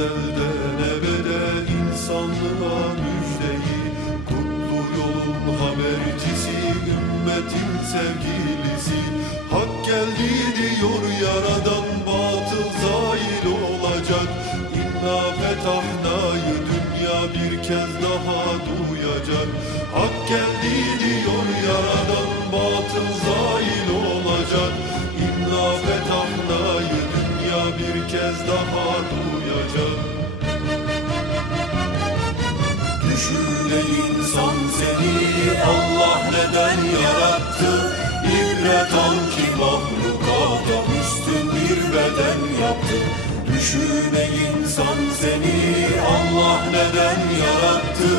ezelde ebede insanlığa müjdeyi Kutlu yolun habercisi ümmetin sevgilisi. Hak geldi diyor yaradan batıl zail olacak. İnna fetahnayı dünya bir kez daha duyacak. Hak geldi diyor yaradan batıl zail olacak. İnna fetahnayı dünya bir kez daha Düşüne insan seni Allah neden yarattı? İbret al ki mahlukata üstün bir beden yaptı. Düşüne insan seni Allah neden yarattı?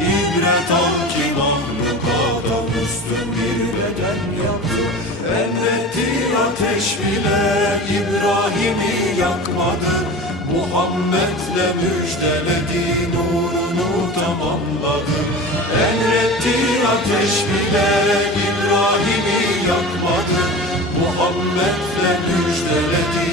İbret al ki mahlukata üstün bir beden yaptı. Emretti ateş bile İbrahim'i yakmadı. Muhammed'le müjdeledi nurunu tamamladı. Emretti ateş bile İbrahim'i yakmadı. Muhammed'le müjdeledi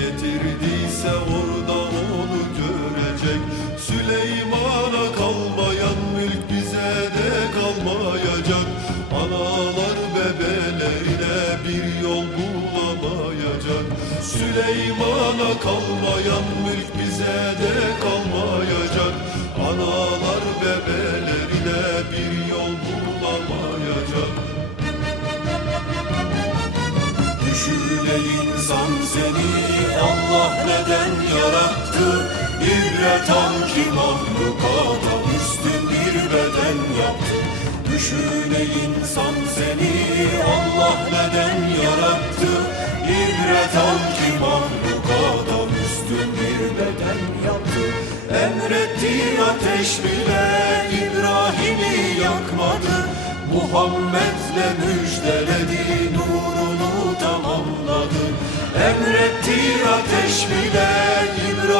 getirdiyse orada onu görecek. Süleyman'a kalmayan mülk bize de kalmayacak. Analar bebelerine bir yol bulamayacak. Süleyman'a kalmayan mülk bize de kalmayacak. Analar bebelerine bir yol bulamayacak. Düşüne insan seni Allah neden yarattı? İbret al ki mahlukata üstün bir beden yaptı. Düşüne insan seni Allah neden yarattı? İbret al ki mahlukata üstün bir beden yaptı. Emretti ateş bile İbrahim'i yakmadı. Muhammed'le müjdeledi nurunu tamamladı Emretti ateş bile İbrahim'i